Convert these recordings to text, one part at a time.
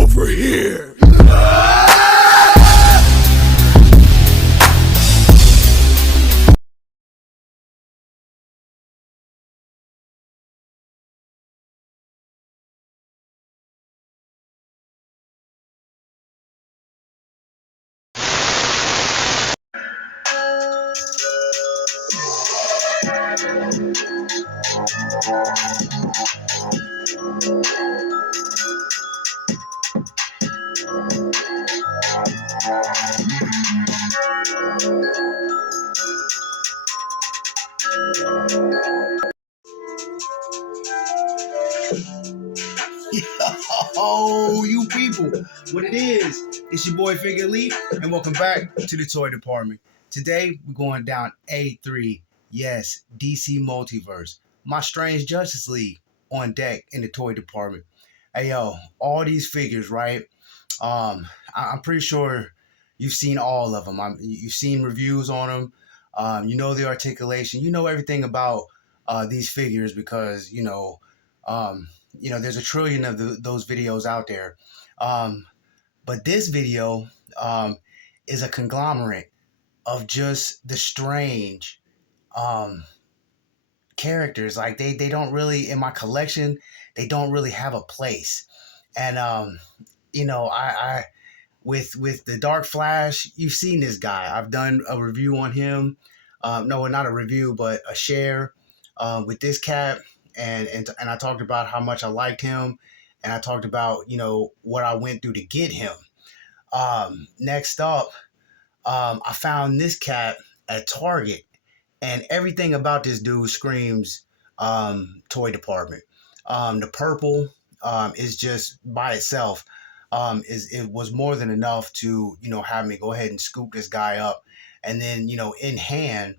over here. Oh, you people, what it is, it's your boy Figure Elite, and welcome back to the toy department. Today, we're going down A3, yes, DC Multiverse, my StrAnge Justice League on deck in the toy department. Hey, yo, all these figures, right? I'm pretty sure you've seen all of them. You've seen reviews on them. You know the articulation. You know everything about these figures because, there's a trillion of those videos out there. But this video is a conglomerate of just the StrAnge characters. Like they don't really, in my collection, they don't really have a place. And I with the Dark Flash, you've seen this guy. I've done a review on him. No, not a review, but a share with this cat, and I talked about how much I liked him, and I talked about what I went through to get him. Next up, I found this cat at Target, and everything about this dude screams toy department. The purple is just by itself. It was more than enough to have me go ahead and scoop this guy up, and then in hand,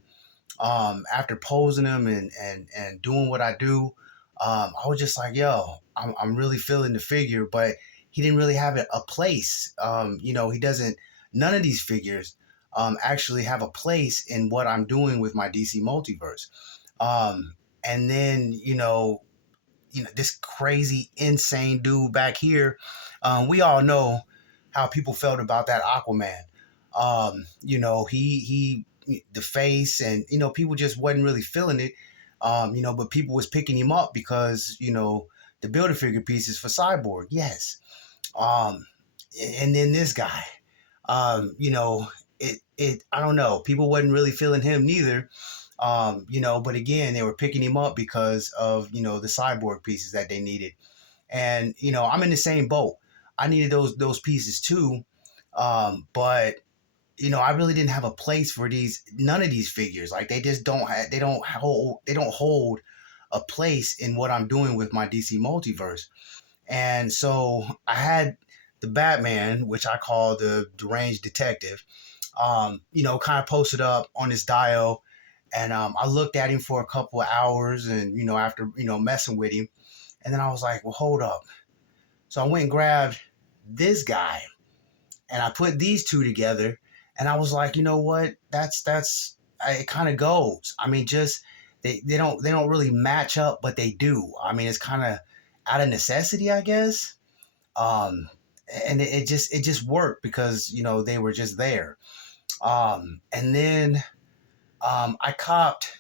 after posing him and doing what I do, I was just like, yo, I'm really feeling the figure, but he didn't really have a place. He doesn't. None of these figures actually have a place in what I'm doing with my DC Multiverse. And then this crazy, insane dude back here. We all know how people felt about that Aquaman. He the face, and people just wasn't really feeling it. But people was picking him up because the builder figure pieces for Cyborg. Yes. And then this guy. It I don't know. People wasn't really feeling him neither. But again, they were picking him up because of the Cyborg pieces that they needed. And I'm in the same boat. I needed those pieces too. But I really didn't have a place for none of these figures. Like they just they don't hold a place in what I'm doing with my DC Multiverse. And so I had the Batman, which I call the deranged detective, kind of posted up on this dial. And I looked at him for a couple of hours, and after messing with him, and then I was like, well, hold up. So I went and grabbed this guy, and I put these two together, and I was like, you know what? It kind of goes. I mean, just they don't really match up, but they do. I mean, it's kind of out of necessity, I guess. And it just worked because they were just there. And then I copped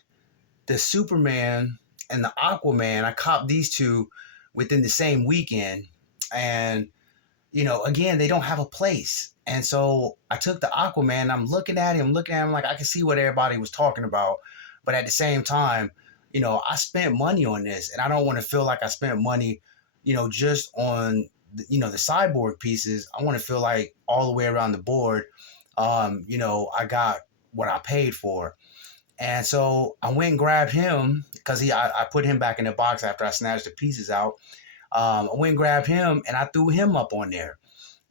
the Superman and the Aquaman. I copped these two within the same weekend. And, again, they don't have a place. And so I took the Aquaman. I'm looking at him like I can see what everybody was talking about. But at the same time, I spent money on this, and I don't want to feel like I spent money, just on, the Cyborg pieces. I want to feel like all the way around the board, I got what I paid for. And so I went and grabbed him because I put him back in the box after I snatched the pieces out. I went and grabbed him, and I threw him up on there.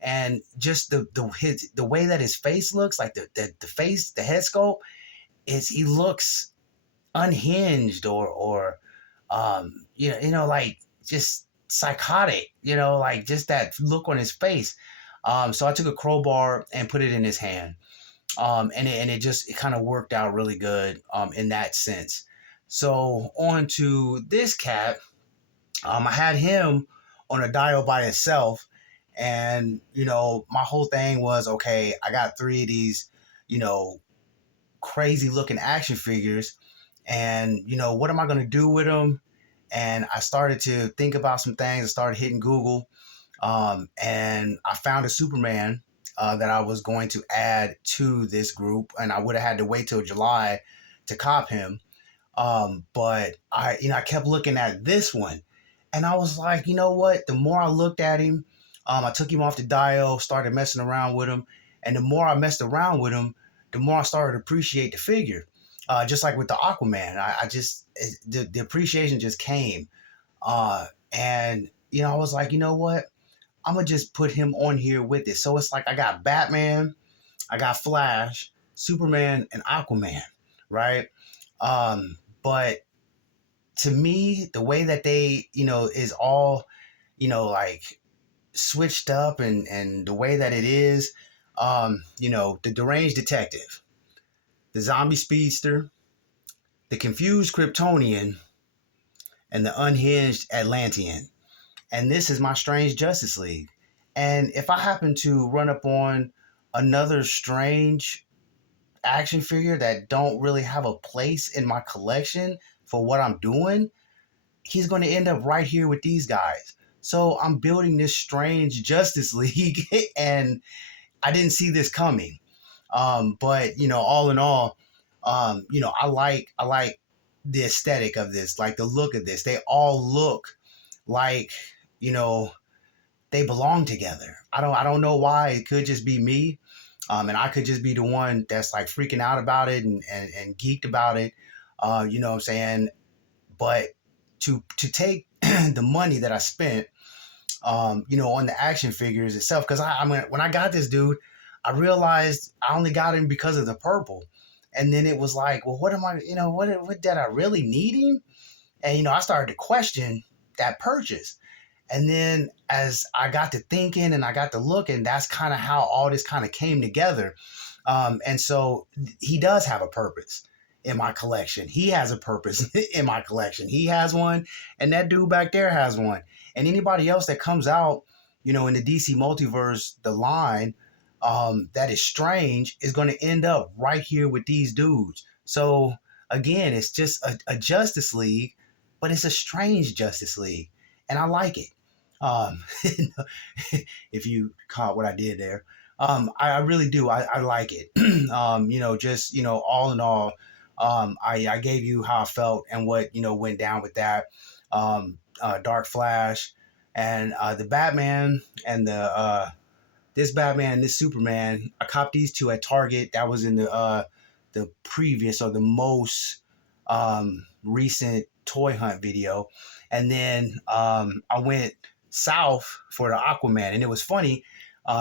And just the way that his face looks, like the face, the head sculpt, he looks unhinged or like just psychotic, like just that look on his face. So I took a crowbar and put it in his hand. And it kind of worked out really good in that sense. So on to this cat, I had him on a dial by itself, And, my whole thing was, okay, I got three of these, you know, crazy looking action figures. And, what am I going to do with them? And I started to think about some things. I started hitting Google, and I found a Superman that I was going to add to this group. And I would have had to wait till July to cop him. But I kept looking at this one, and I was like, you know what? The more I looked at him, I took him off the dial, started messing around with him, and the more I messed around with him, the more I started to appreciate the figure. Just like with the Aquaman, the appreciation just came, and I was like, you know what? I'm gonna just put him on here with it. So it's like I got Batman, I got Flash, Superman, and Aquaman, right? But to me, the way that they, is all, like switched up, and the way that it is, the deranged detective, the zombie speedster, the confused Kryptonian, and the unhinged Atlantean. And this is my StrAnge Justice League. And if I happen to run up on another StrAnge action figure that don't really have a place in my collection for what I'm doing, he's going to end up right here with these guys. So I'm building this StrAnge Justice League, and I didn't see this coming. But all in all, I like the aesthetic of this, like the look of this. They all look like you know they belong together. I don't know why. It could just be me, and I could just be the one that's like freaking out about it and geeked about it. You know what I'm saying? But to take the money that I spent, on the action figures itself, because I mean, when I got this dude, I realized I only got him because of the purple, and then it was like, well, what am I? What did I really need him? And I started to question that purchase. And then as I got to thinking and I got to looking, that's kind of how all this kind of came together. And so he does have a purpose in my collection. He has a purpose in my collection. He has one, and that dude back there has one. And anybody else that comes out, in the DC Multiverse, the line that is StrAnge is going to end up right here with these dudes. So again, it's just a Justice League, but it's a StrAnge Justice League, and I like it. Um, if you caught what I did there, I really do. I like it. Just all in all, I gave you how I felt and what went down with that. Dark Flash and the Batman and the this Batman and this Superman. I copped these two at Target. That was in the previous or the most recent toy hunt video, and then I went south for the Aquaman, and it was funny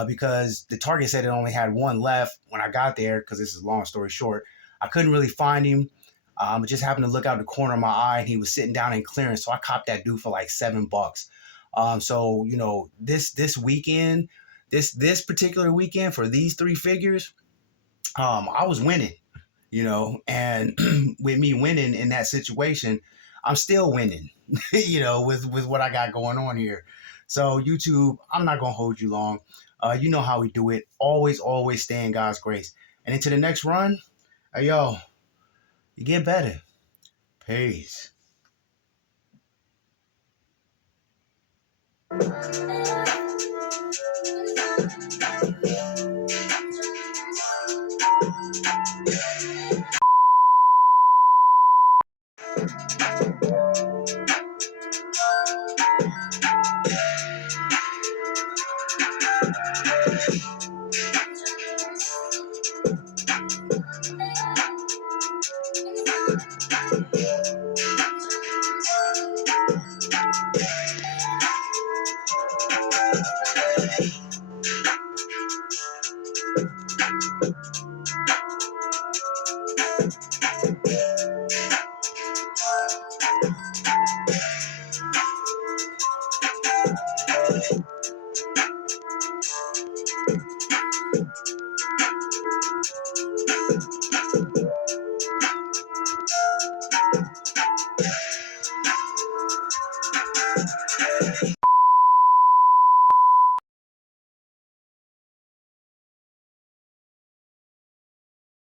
because the Target said it only had one left when I got there. Because this is a long story short, I couldn't really find him. I just happened to look out the corner of my eye, and he was sitting down in clearance, so I copped that dude for like $7. So this weekend, this particular weekend for these three figures, I was winning, and with me winning in that situation, I'm still winning, with what I got going on here. So YouTube, I'm not gonna hold you long. You know how we do it. Always, always stay in God's grace. And into the next run, hey yo, you get better. Peace.